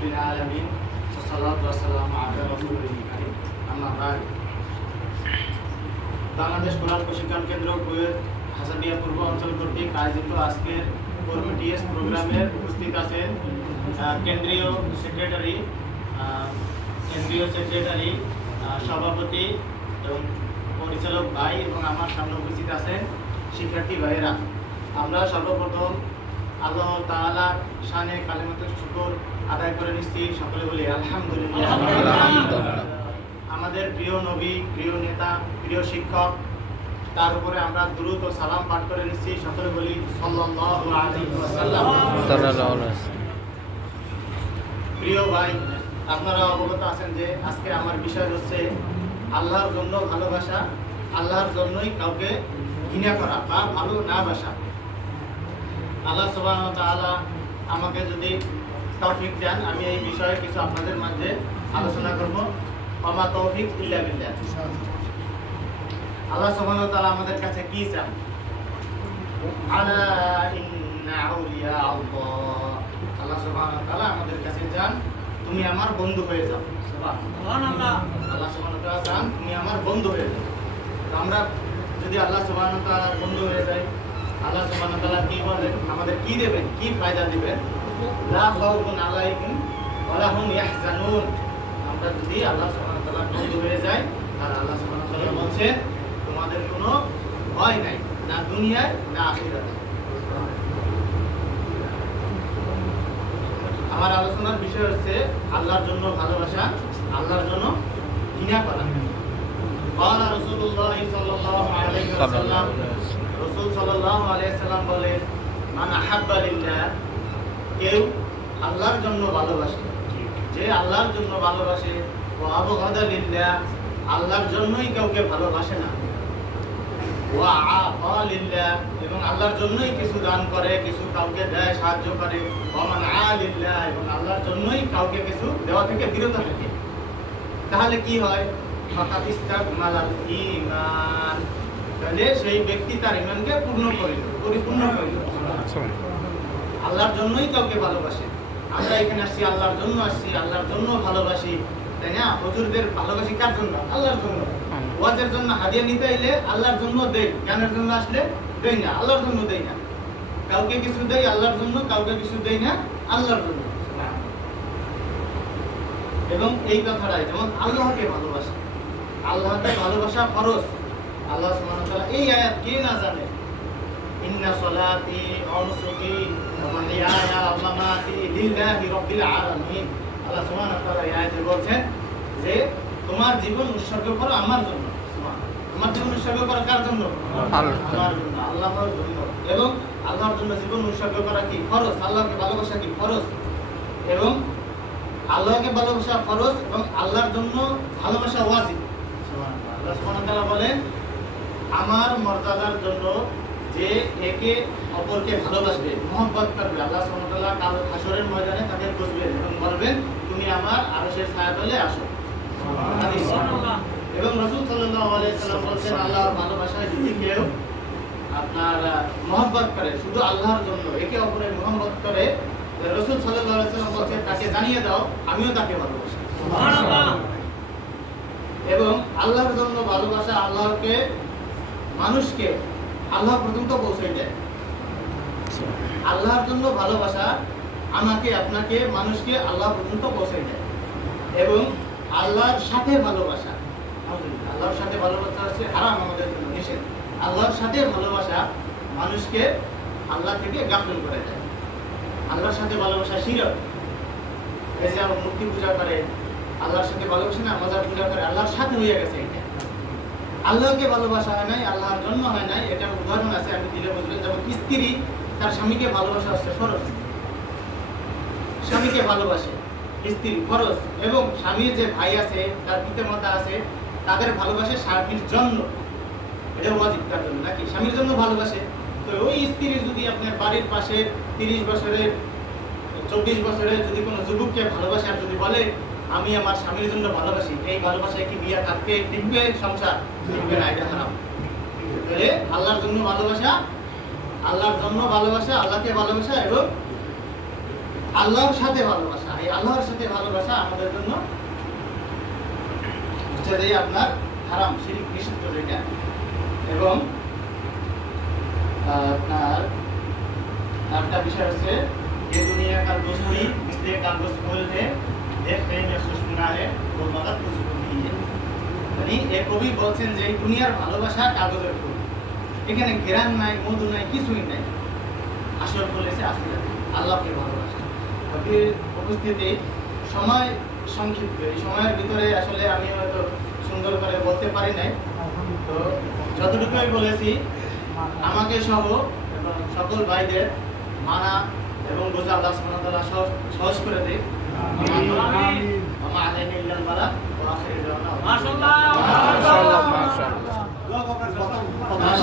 রব্বিল আলামিন ওয়া সাল্লাতু ওয়া সালামু আলা রাসূলিল কারীম আম্মা বা'দ। বাংলাদেশ কোরআন প্রশিক্ষণ কেন্দ্র কুয়েত হাসানিয়া পূর্ব অঞ্চল কর্তৃক আয়োজিত আজকের কর্মিটিএস প্রোগ্রামের উপস্থিত আছেন কেন্দ্রীয় সেক্রেটারি, সভাপতি এবং পরিচালক ভাই এবং আমার সামনে উপস্থিত আছেন শিক্ষার্থী ভাইয়েরা। আমরা সর্বপ্রথম আল্লাহ তাআলার শানে কালিমাতুল শুকর আদায় করে নিচ্ছি। সকলে বলি আলহামদুলিল্লাহ। আমাদের প্রিয় নবী, প্রিয় নেতা, প্রিয় শিক্ষক, তার উপরে আমরা দুরূদ ও সালাম পাঠ করে নিচ্ছি। সকলে বলি সাল্লাল্লাহু আলাইহি ওয়াসাল্লাম। প্রিয় ভাই, আপনারা অবগত আছেন যে আজকে আমার বিষয় হচ্ছে আল্লাহর জন্য ভালোবাসা, আল্লাহর জন্যই কাউকে ঘৃণা করা বা ভালো না বাসা। আল্লাহ সুবহানাহু ওয়া তাআলা আমাকে যদি তৌফিক দেন, আমি এই বিষয়ে কিছু আপনাদের মাঝে আলোচনা করব। ওমা তৌফিক ইল্লা বিল্লাহ। আল্লাহ সুবহানাহু ওয়া তাআলা আমাদের কাছে কি চান? আলা ইন্না আউলিয়া আল্লাহ। আল্লাহ সুবহানাহু ওয়া তাআলা আমাদের কাছে চান তুমি আমার বন্ধু হয়ে যাও। সুবহানাল্লাহ। আল্লাহ সুবহানাহু ওয়া তাআলা চান তুমি আমার বন্ধু হয়ে যাও। তো আমরা যদি আল্লাহ সুবহানাহু ওয়া তাআলার বন্ধু হয়ে যাই, আল্লাহ সুবহানাহু ওয়া তাআলা কি বলেন, আমাদের কি দেবেন, কি ফায়দা দিবেন? লা খাউফুন আলাইহিম ওয়া লা হুম ইয়াহজানুন। আমরা যদি আল্লাহ সুবহানাহু ওয়া তাআলার বন্ধু হয়ে যাই, আর আল্লাহ সুবহানাহু ওয়া তাআলা বলছেন তোমাদের কোনো ভয় নাই, না দুনিয়ায় না আখিরাতে। আমার আলোচনার বিষয় হচ্ছে আল্লাহর জন্য ভালোবাসা, আল্লাহর জন্য ঘৃণা করা। قال رسول الله صلى الله عليه وسلم রাসূল সাল্লাল্লাহু আলাইহি ওয়াসাল্লাম বলেন, মান আহাব্বা লিল্লাহ, কেউ আল্লাহর জন্য ভালোবাসে, যে আল্লাহর জন্য ভালোবাসে, ওয়া আবগাদা লিল্লাহ, আল্লাহর জন্যই কাউকে ভালোবাসে না, ওয়া আতা লিল্লাহ, এবং আল্লাহর জন্যই কিছু দান করে, কিছু কাউকে দেয়, সাহায্য করে, ওয়া মান আ লিল্লাহ, এবং আল্লাহর জন্যই কাউকে কিছু দেওয়া থেকে বিরত থাকে। তাহলে কি হয়? ফাকাত ইস্তাকমালাল ঈমান, তাহলে সেই ব্যক্তি তার ঈমানকে পরিপূর্ণ করিল। আল্লাহর জন্যই কাউকে ভালোবাসে। আমরা এখানে আসছি আল্লাহর জন্য, আসছি আল্লাহর জন্য ভালোবাসি, তাই না? হুজুরদের ভালোবাসি কার জন্য? আল্লাহর জন্য। ওয়াজের জন্য হাদিয়া নিতে আইলে আল্লাহর জন্য দেই, গানের জন্য আসলে দেই না, আল্লাহর জন্য দেই না। কাউকে কিছু দেই আল্লাহর জন্য, কাউকে কিছু দেই না আল্লাহর জন্য। এবং এই কথাটাই যেমন আল্লাহকে ভালোবাসা, আল্লাহকে ভালোবাসা ফরজ। আল্লাহ সুবহানাহু ওয়া তাআলা এই আয়াত কে না জানে? ইন্না সলাতি ওয়া নুসুকি ওয়া মাহইয়ায়া ওয়া মামাতি লিল্লাহি রাব্বিল আলামিন। আল্লাহ সুবহানাহু ওয়া তাআলা এই আয়াতে বলছেন যে তোমার জীবন উৎসর্গ করো আমার জন্য। তোমার জীবন উৎসর্গ করা কার জন্য? আমার জন্য, আল্লাহর জন্য। এবং আল্লাহর জন্য জীবন উৎসর্গ করা কি ফরজ, আল্লাহকে ভালোবাসা কি ফরজ। এবং আল্লাহকে ভালোবাসা ফরজ এবং আল্লাহর জন্য ভালোবাসা ওয়াজিব। আল্লাহ সুবহানাহু ওয়া তাআলা বলেন, আমার মর্যাদার জন্য যে একে অপরকে ভালোবাসবে, মহব্বত করবে, আল্লাহ সুবহানাহু ওয়া তাআলা কাল হাশরের ময়দানে তাকে খুঁজবেন এবং বলবেন তুমি আমার আরশের ছায়াতলে আসো। সুবহানাল্লাহ। এবং রাসূল সাল্লাল্লাহু আলাইহি ওয়াসাল্লাম বলেন, আল্লাহর ভালোবাসায় যদি কেউ আপনার মহব্বত করে, শুধু আল্লাহর জন্য একে অপরের মহব্বত করে, রাসূল সাল্লাল্লাহু আলাইহি ওয়াসাল্লাম বলেন তাকে জানিয়ে দাও আমিও তাকে ভালোবাসি। সুবহানাল্লাহ। এবং আল্লাহর জন্য ভালোবাসা আল্লাহকে, মানুষকে আল্লাহ পর্যন্ত পৌঁছে দেয়। আল্লাহর জন্য ভালোবাসা আমাকে, আপনাকে, মানুষকে আল্লাহ পর্যন্ত পৌঁছে দেয়। এবং আল্লাহর সাথে ভালোবাসা, আল্লাহর সাথে ভালোবাসা হচ্ছে হারাম, আমাদের জন্য নিষেধ। আল্লাহর সাথে ভালোবাসা মানুষকে আল্লাহ থেকে গাফিল করে দেয়। আল্লাহর সাথে ভালোবাসা শিরক। এই যে আমরা মূর্তি পূজা করে, আল্লাহর সাথে ভালোবাসে না, মাজার পূজা করে, আল্লাহর সাথে হয়ে গেছে। এটা আল্লাহকে ভালোবাসা হয় নাই, আল্লাহর জন্য হয় নাই। এটা উদাহরণ আছে, আমি দিলে বুঝলেন। যেমন স্ত্রী তার স্বামীকে ভালোবাসা হচ্ছে ফরজ, স্বামীকে ভালোবাসে স্ত্রী ফরজ। এবং স্বামীর যে ভাই আছে, তার পিতামাতা আছে, তাদের ভালোবাসে স্বামীর জন্য, এটা ওয়াজিব তার জন্য, নাকি স্বামীর জন্য ভালোবাসে। তো ওই স্ত্রী যদি আপনার বাড়ির পাশে 30 বছরের 24 বছরের যদি কোনো যুবককে ভালোবাসে আর যদি বলে আমি আমার স্বামীর জন্য ভালোবাসি, এই ভালোবাসায় কি বিয়ে থাকতে টিকবে? সংসার টিকবে না, এটা হারাম। তাহলে আল্লাহর জন্য ভালোবাসা, আল্লাহর জন্য ভালোবাসা, আল্লাহকে ভালোবাসা এবং আল্লাহর সাথে ভালোবাসা, এই আল্লাহর সাথে ভালোবাসা আমাদের জন্য হচ্ছে যে আপনার হারাম, শিরক নিষিদ্ধ যেটা। এবং আপনার একটা বিষয় হচ্ছে ये दुनिया का दोस्ती इसलिए कागज खोल है देखने में खुशबू ना है वो मगर खुशबू नहीं है। মানে এই কবি বলছেন যে এই দুনিয়ার ভালোবাসা কাগজের ফুল, এখানে ঘেরান নাই, মধু নাই, কিছুই নাই। আসল ফুল এসে আসলে আল্লাহকে ভালোবাসা। কবির উপস্থিতি সময় সংক্ষিপ্ত, এই সময়ের ভিতরে আসলে আমি হয়তো সুন্দর করে বলতে পারি নাই, তো যতটুকুই বলেছি আমাকে সহ এবং সকল ভাইদের মানা এবং বোঝা আল্লাহ সুবহানাহু ওয়া তাআলা সহজ করে দেয়। আমিন। ওয়া আলাইনা ইল্লাল বালাগ ওয়া আখিরু দাওয়ানা মাশাআল্লাহ।